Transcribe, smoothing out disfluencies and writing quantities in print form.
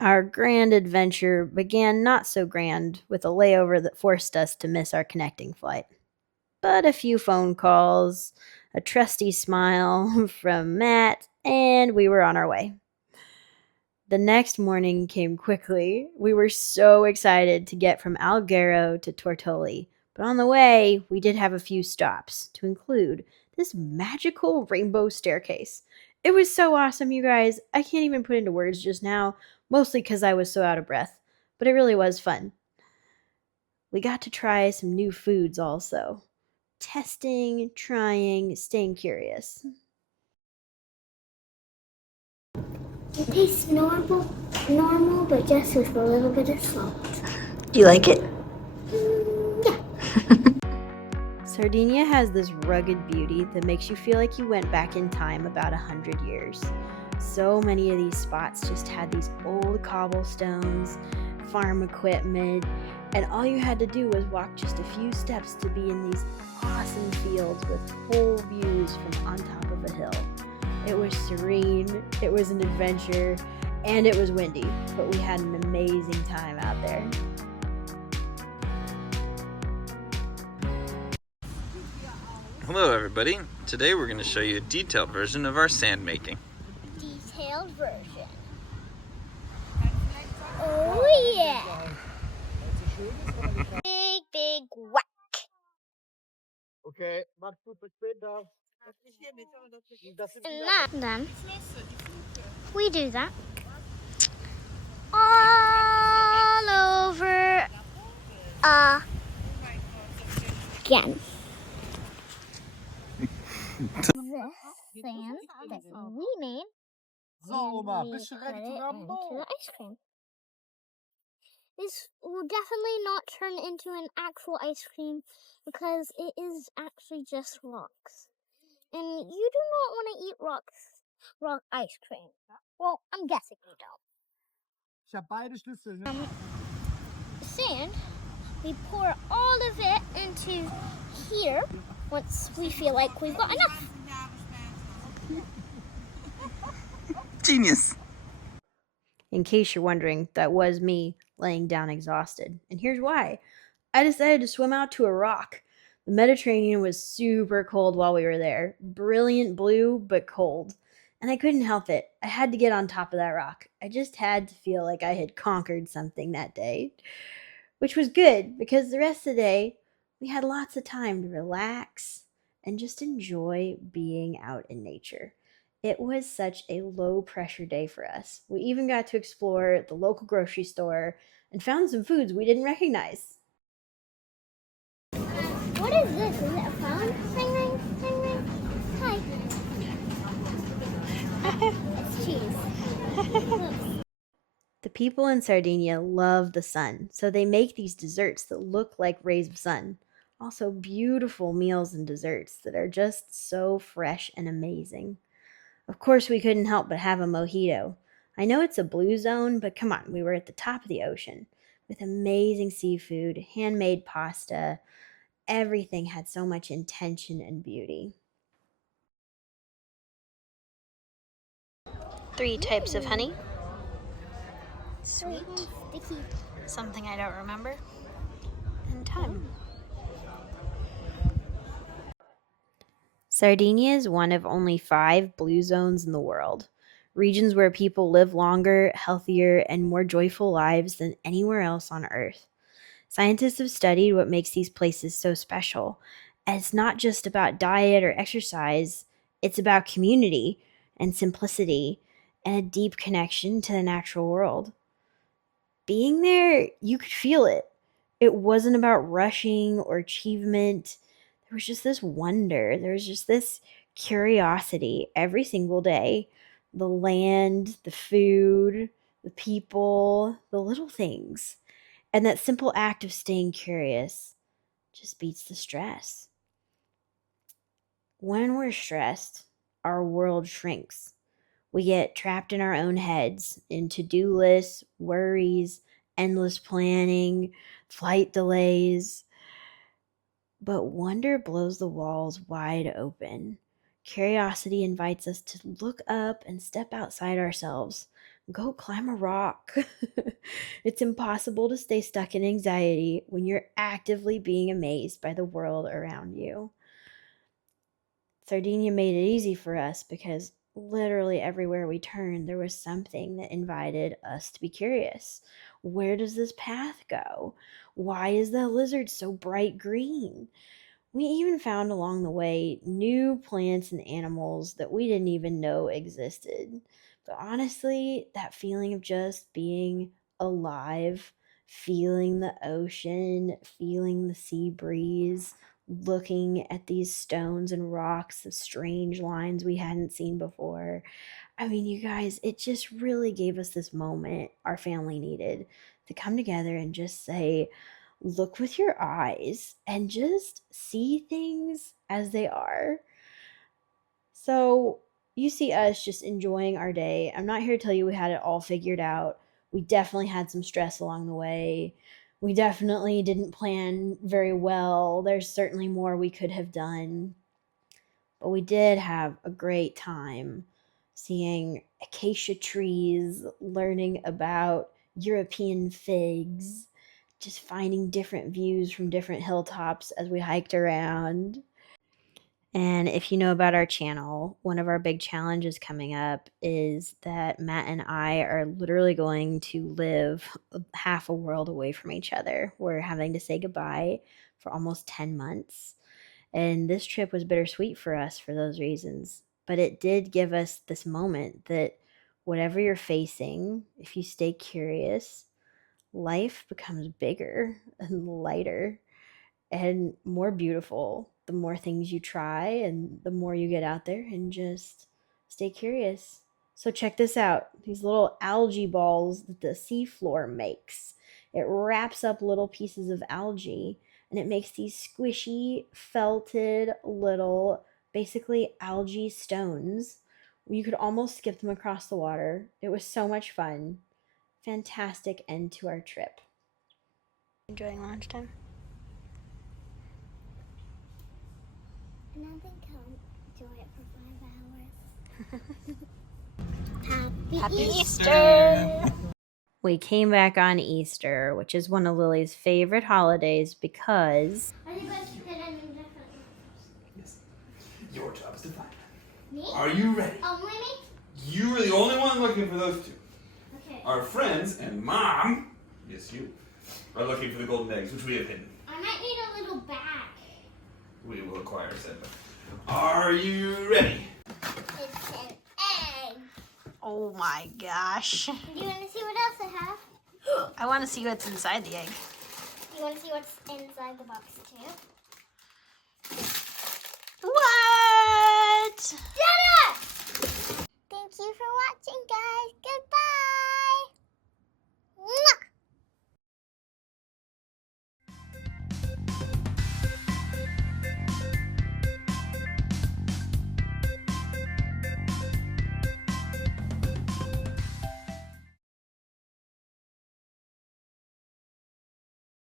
Our grand adventure began not so grand with a layover that forced us to miss our connecting flight. But a few phone calls, a trusty smile from Matt, and we were on our way. The next morning came quickly. We were so excited to get from Alghero to Tortoli, but on the way, we did have a few stops, to include this magical rainbow staircase. It was so awesome, you guys. I can't even put into words just now, mostly because I was so out of breath, but it really was fun. We got to try some new foods also. Testing, trying, staying curious. It tastes normal, but just with a little bit of salt. Do you like it? Yeah. Sardinia has this rugged beauty that makes you feel like you went back in time about 100 years. So many of these spots just had these old cobblestones, farm equipment, and all you had to do was walk just a few steps to be in these awesome fields with whole views from on top of a hill. It was serene, it was an adventure, and it was windy, but we had an amazing time out there. Hello everybody, today we're going to show you a detailed version of our sand making. Detailed version. Oh yeah! Big whack. Okay, machst du bis später. And then we do that all over again. This sand that we made, So, and Oma, we bist du put ready it to rumble? into the ice cream. This will definitely not turn into an actual ice cream because it is actually just rocks. And you do not want to eat rock ice cream. Well, I'm guessing you don't. Ich hab beide Schlüssel, ne? Sand, we pour all of it into here once we feel like we've got enough. Genius! In case you're wondering, that was me laying down exhausted. And here's why. I decided to swim out to a rock. The Mediterranean was super cold while we were there. Brilliant blue, but cold. And I couldn't help it. I had to get on top of that rock. I just had to feel like I had conquered something that day. Which was good because the rest of the day we had lots of time to relax and just enjoy being out in nature. It was such a low pressure day for us. We even got to explore the local grocery store and found some foods we didn't recognize. What is this? Is it a phone? Ring, ring, ring, ring. Hi. It's cheese. The people in Sardinia love the sun, so they make these desserts that look like rays of sun. Also, beautiful meals and desserts that are just so fresh and amazing. Of course, we couldn't help but have a mojito. I know it's a blue zone, but come on, we were at the top of the ocean with amazing seafood, handmade pasta. Everything had so much intention and beauty. 3 types of honey. Sweet, Sticky. something I don't remember, and thyme. Sardinia is one of only 5 blue zones in the world, regions where people live longer, healthier, and more joyful lives than anywhere else on Earth. Scientists have studied what makes these places so special. And it's not just about diet or exercise, it's about community and simplicity and a deep connection to the natural world. Being there, you could feel it. It wasn't about rushing or achievement. There was just this wonder. There was just this curiosity every single day. The land, the food, the people, the little things. And that simple act of staying curious just beats the stress. When we're stressed, our world shrinks. We get trapped in our own heads, in to do lists, worries, endless planning, flight delays. But wonder blows the walls wide open. Curiosity invites us to look up and step outside ourselves, Go climb a rock. It's impossible to stay stuck in anxiety when you're actively being amazed by the world around you. Sardinia made it easy for us because literally everywhere we turned, there was something that invited us to be curious. Where does this path go? Why is the lizard so bright green? We even found along the way new plants and animals that we didn't even know existed. But honestly, that feeling of just being alive, feeling the ocean, feeling the sea breeze, looking at these stones and rocks, the strange lines we hadn't seen before. I mean, you guys, it just really gave us this moment our family needed to come together and just say, look with your eyes and just see things as they are. So, you see us just enjoying our day. I'm not here to tell you we had it all figured out. We definitely had some stress along the way. We definitely didn't plan very well. There's certainly more we could have done. But we did have a great time seeing acacia trees, learning about European figs, just finding different views from different hilltops as we hiked around. And if you know about our channel, one of our big challenges coming up is that Matt and I are literally going to live half a world away from each other. We're having to say goodbye for almost 10 months. And this trip was bittersweet for us for those reasons. But it did give us this moment that whatever you're facing, if you stay curious, life becomes bigger and lighter and more beautiful the more things you try and the more you get out there and just stay curious. So check this out. These little algae balls that the seafloor makes. It wraps up little pieces of algae and it makes these squishy, felted little basically algae stones. You could almost skip them across the water. It was so much fun. Fantastic end to our trip. Enjoying lunchtime? And I think I'll enjoy it for 5 hours. Happy Easter! We came back on Easter, which is one of Lily's favorite holidays because Are you guys gonna do different? Yes. Your job is to find them. Me? Are you ready? Only me? You are the only one looking for those two. Okay. Our friends and Mom, yes you, are looking for the golden eggs, which we have hidden. I might need a little bag. We will acquire said. Are you ready? It's an egg. oh my gosh. Do you want to see what else I have? I want to see what's inside the egg. You want to see what's inside the box too? What?